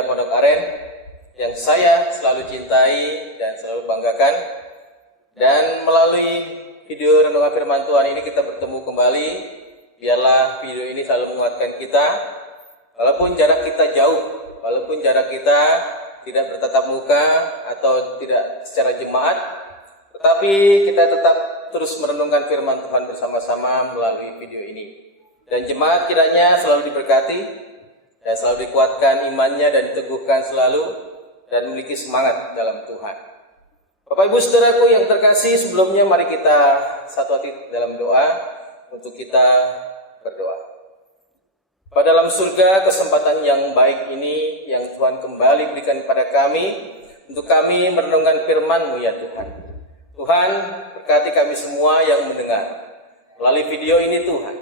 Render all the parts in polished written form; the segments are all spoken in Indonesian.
Gereja Pondok Aren yang saya selalu cintai dan selalu banggakan. Dan melalui video renungan firman Tuhan ini kita bertemu kembali. Biarlah video ini selalu menguatkan kita, walaupun jarak kita jauh, walaupun jarak kita tidak bertatap muka atau tidak secara jemaat, tetapi kita tetap terus merenungkan firman Tuhan bersama-sama melalui video ini. Dan jemaat kiranya selalu diberkati dan selalu dikuatkan imannya dan diteguhkan selalu dan memiliki semangat dalam Tuhan. Bapak Ibu Saudaraku yang terkasih, sebelumnya mari kita satu hati dalam doa untuk kita berdoa. Pada dalam surga, kesempatan yang baik ini yang Tuhan kembali berikan kepada kami untuk kami merenungkan firman-Mu ya Tuhan. Tuhan, berkati kami semua yang mendengar melalui video ini Tuhan.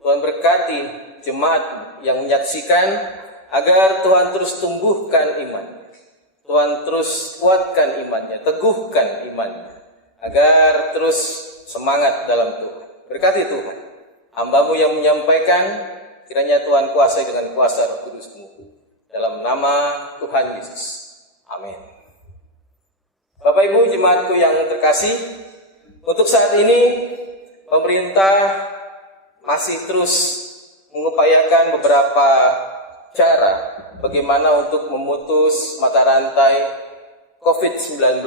Tuhan berkati jemaat yang menyaksikan agar Tuhan terus tumbuhkan iman. Tuhan terus kuatkan imannya, teguhkan imannya, agar terus semangat dalam Tuhan. Berkati Tuhan, hamba-Mu yang menyampaikan, kiranya Tuhan kuasai dengan kuasa Roh Kudus-Mu. Dalam nama Tuhan Yesus. Amin. Bapak Ibu jemaatku yang terkasih, untuk saat ini pemerintah masih terus mengupayakan beberapa cara bagaimana untuk memutus mata rantai COVID-19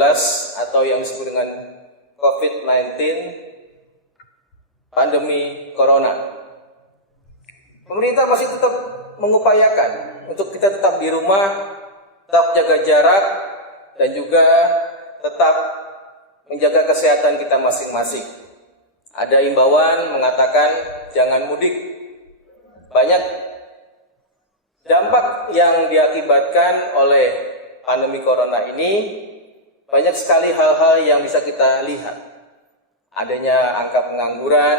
atau yang disebut dengan COVID-19, pandemi Corona. Pemerintah masih tetap mengupayakan untuk kita tetap di rumah, tetap jaga jarak, dan juga tetap menjaga kesehatan kita masing-masing. Ada imbauan mengatakan jangan mudik. Banyak dampak yang diakibatkan oleh pandemi corona ini, banyak sekali hal-hal yang bisa kita lihat. Adanya angka pengangguran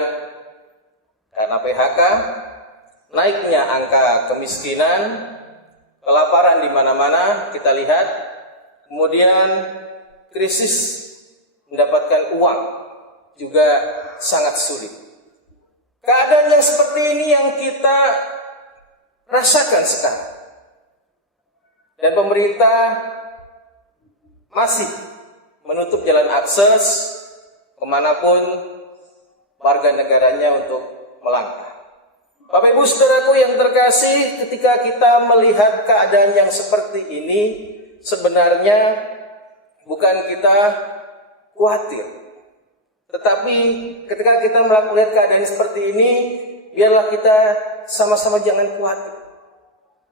karena PHK, naiknya angka kemiskinan, kelaparan di mana-mana kita lihat, kemudian krisis mendapatkan uang juga sangat sulit. Keadaan yang seperti ini yang kita rasakan sekarang. Dan pemerintah masih menutup jalan akses kemanapun warga negaranya untuk melangkah. Bapak Ibu Saudaraku yang terkasih, ketika kita melihat keadaan yang seperti ini, sebenarnya bukan kita khawatir. Tetapi ketika kita melihat keadaan seperti ini, biarlah kita sama-sama jangan khawatir.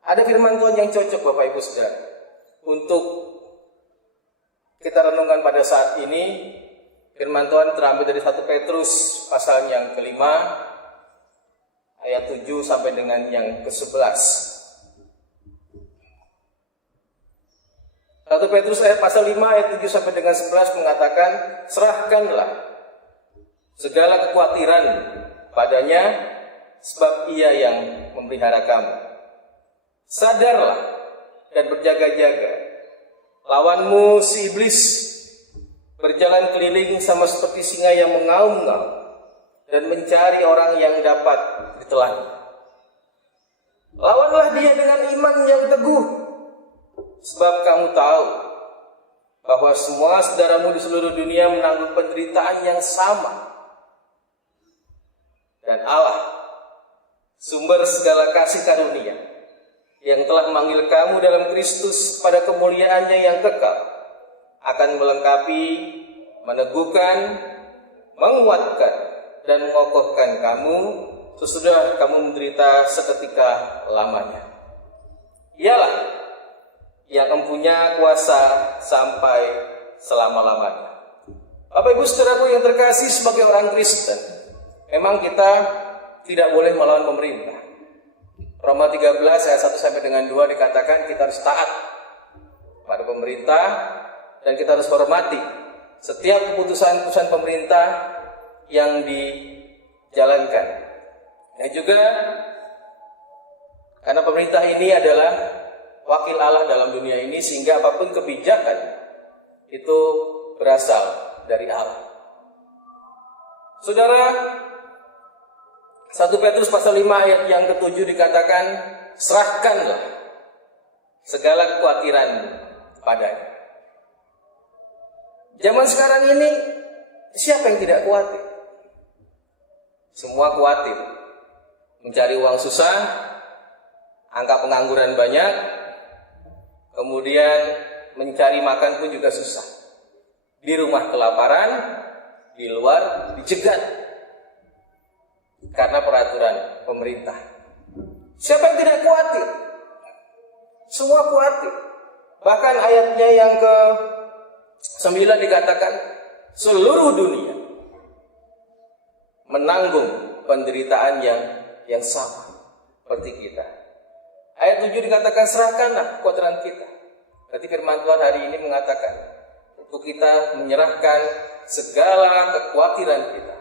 Ada firman Tuhan yang cocok Bapak Ibu Saudara untuk kita renungkan pada saat ini. Firman Tuhan terambil dari 1 Petrus pasal yang kelima, ayat 7 sampai dengan yang ke-11. 1 Petrus pasal 5 ayat 7 sampai dengan 11 mengatakan, serahkanlah segala kekhawatiran padanya, sebab ia yang memelihara kamu. Sadarlah dan berjaga-jaga. Lawanmu si iblis berjalan keliling sama seperti singa yang mengaum-ngaum dan mencari orang yang dapat ditelan. Lawanlah dia dengan iman yang teguh, sebab kamu tahu bahwa semua saudaramu di seluruh dunia menanggung penderitaan yang sama. Dan Allah, sumber segala kasih karunia, yang telah memanggil kamu dalam Kristus pada kemuliaannya yang kekal, akan melengkapi, meneguhkan, menguatkan, dan mengokohkan kamu sesudah kamu menderita seketika lamanya. Ialah yang mempunyai kuasa sampai selama-lamanya. Bapak Ibu Saudaraku yang terkasih, sebagai orang Kristen, memang kita tidak boleh melawan pemerintah. Roma 13 ayat 1 sampai dengan 2 dikatakan kita harus taat pada pemerintah dan kita harus hormati setiap keputusan-keputusan pemerintah yang dijalankan. Dan juga karena pemerintah ini adalah wakil Allah dalam dunia ini, sehingga apapun kebijakan itu berasal dari Allah. Saudara, 1 Petrus pasal 5 ayat yang ke-7 dikatakan, serahkanlah segala kekhawatiran padanya. Zaman sekarang ini siapa yang tidak khawatir? Semua khawatir. Mencari uang susah, angka pengangguran banyak, kemudian mencari makan pun juga susah. Di rumah kelaparan, di luar dicegat karena peraturan pemerintah. Siapa yang tidak khawatir? Semua khawatir. Bahkan ayatnya yang ke-9 dikatakan seluruh dunia menanggung penderitaan yang sama seperti kita. Ayat 7 dikatakan serahkanlah kekhawatiran kita. Berarti firman Tuhan hari ini mengatakan untuk kita menyerahkan segala kekhawatiran kita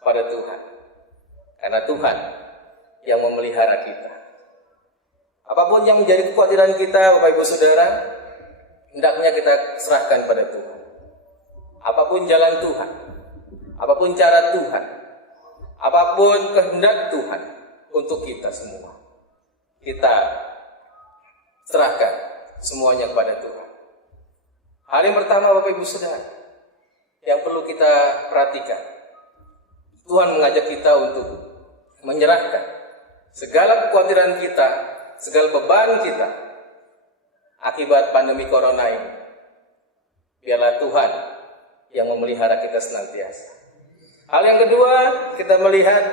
pada Tuhan. Karena Tuhan yang memelihara kita. Apapun yang menjadi kekhawatiran kita, Bapak Ibu Saudara, hendaknya kita serahkan pada Tuhan. Apapun jalan Tuhan, apapun cara Tuhan, apapun kehendak Tuhan untuk kita semua, kita serahkan semuanya kepada Tuhan. Hal yang pertama, Bapak Ibu Saudara, yang perlu kita perhatikan, Tuhan mengajak kita untuk menyerahkan segala kekhawatiran kita, segala beban kita akibat pandemi corona ini. Biarlah Tuhan yang memelihara kita senantiasa. Hal yang kedua, kita melihat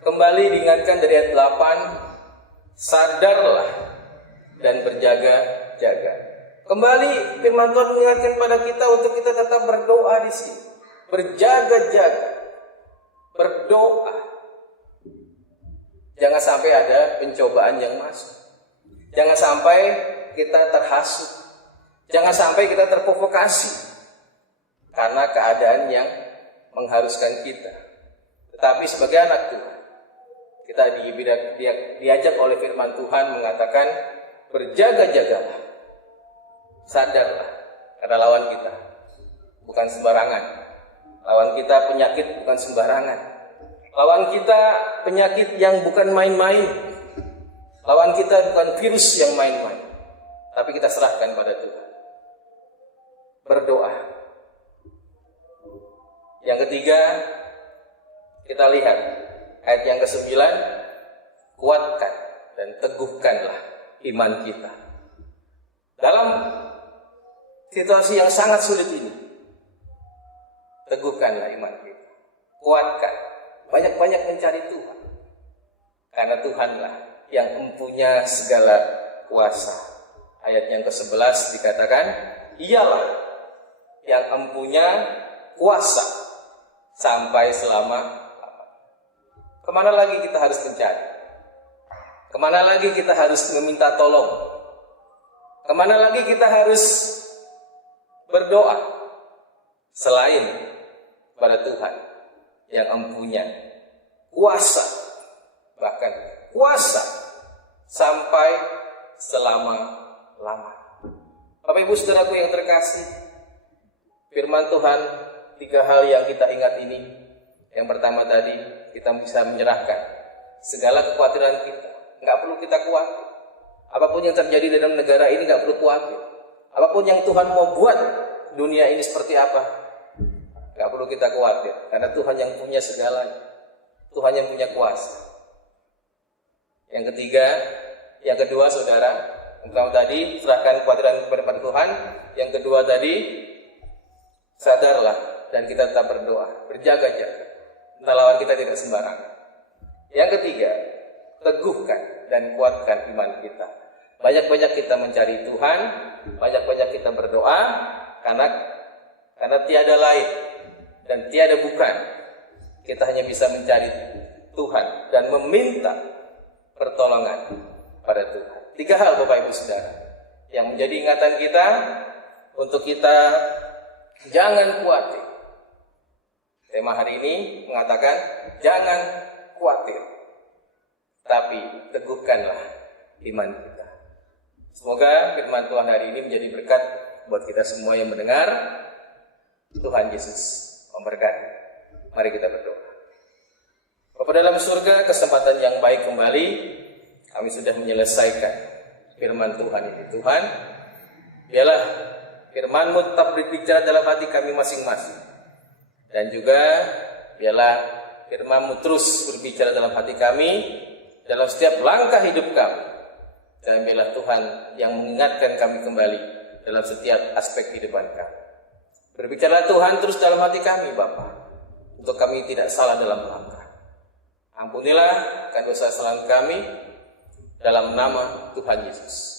kembali diingatkan dari ayat 8, sadarlah dan berjaga-jaga. Kembali firman Tuhan mengingatkan pada kita untuk kita tetap berdoa di sini. Berjaga-jaga. Berdoa. Jangan sampai ada pencobaan yang masuk. Jangan sampai kita terhasut. Jangan sampai kita terprovokasi karena keadaan yang mengharuskan kita. Tetapi sebagai anak Tuhan, kita diajak oleh firman Tuhan mengatakan berjaga-jagalah. Sadarlah, karena lawan kita bukan sembarangan. Lawan kita penyakit bukan sembarangan. Lawan kita penyakit yang bukan main-main. Lawan kita bukan virus yang main-main. Tapi kita serahkan pada Tuhan. Berdoa. Yang ketiga, kita lihat ayat yang ke-9, kuatkan dan teguhkanlah iman kita. Dalam situasi yang sangat sulit ini, teguhkanlah iman kita. Kuatkan. Banyak-banyak mencari Tuhan. Karena Tuhanlah yang mempunyai segala kuasa. Ayat yang ke-11 dikatakan, Ialah yang mempunyai kuasa sampai selama-lamanya. Kemana lagi kita harus mencari? Kemana lagi kita harus meminta tolong? Kemana lagi kita harus berdoa? Selain pada Tuhan yang mempunyai kuasa, bahkan kuasa sampai selama-lamanya. Bapak Ibu Saudaraku yang terkasih, firman Tuhan 3 hal yang kita ingat ini. Yang pertama tadi, kita bisa menyerahkan segala kekhawatiran kita. Nggak perlu kita khawatir. Apapun yang terjadi dalam negara ini nggak perlu khawatir. Apapun yang Tuhan mau buat dunia ini seperti apa, nggak perlu kita khawatir. Karena Tuhan yang punya segalanya. Tuhan yang punya kuasa. Yang ketiga, yang kedua saudara, yang pertama tadi serahkan kekhawatiran kepada Tuhan. Yang kedua tadi, sadarlah dan kita tetap berdoa, berjaga-jaga. Lawan kita tidak sembarangan. Yang ketiga, teguhkan dan kuatkan iman kita. Banyak-banyak kita mencari Tuhan, banyak-banyak kita berdoa, karena tiada lain dan tiada bukan. Kita hanya bisa mencari Tuhan dan meminta pertolongan pada Tuhan. 3 hal Bapak Ibu Saudara yang menjadi ingatan kita untuk kita jangan khawatir. Tema hari ini mengatakan jangan khawatir, tapi teguhkanlah iman kita. Semoga firman Tuhan hari ini menjadi berkat buat kita semua yang mendengar. Tuhan Yesus memberkati. Mari kita berdoa. Bapa dalam surga, kesempatan yang baik kembali. Kami sudah menyelesaikan firman Tuhan ini. Tuhan, biarlah firman-Mu tetap berbicara dalam hati kami masing-masing. Dan juga biarlah firman-Mu terus berbicara dalam hati kami, dalam setiap langkah hidup kami. Dan biarlah Tuhan yang mengingatkan kami kembali dalam setiap aspek kehidupan kami. Berbicara Tuhan terus dalam hati kami, Bapa, untuk kami tidak salah dalam langkah. Ampunilah akan dosa kesalahan kami dalam nama Tuhan Yesus.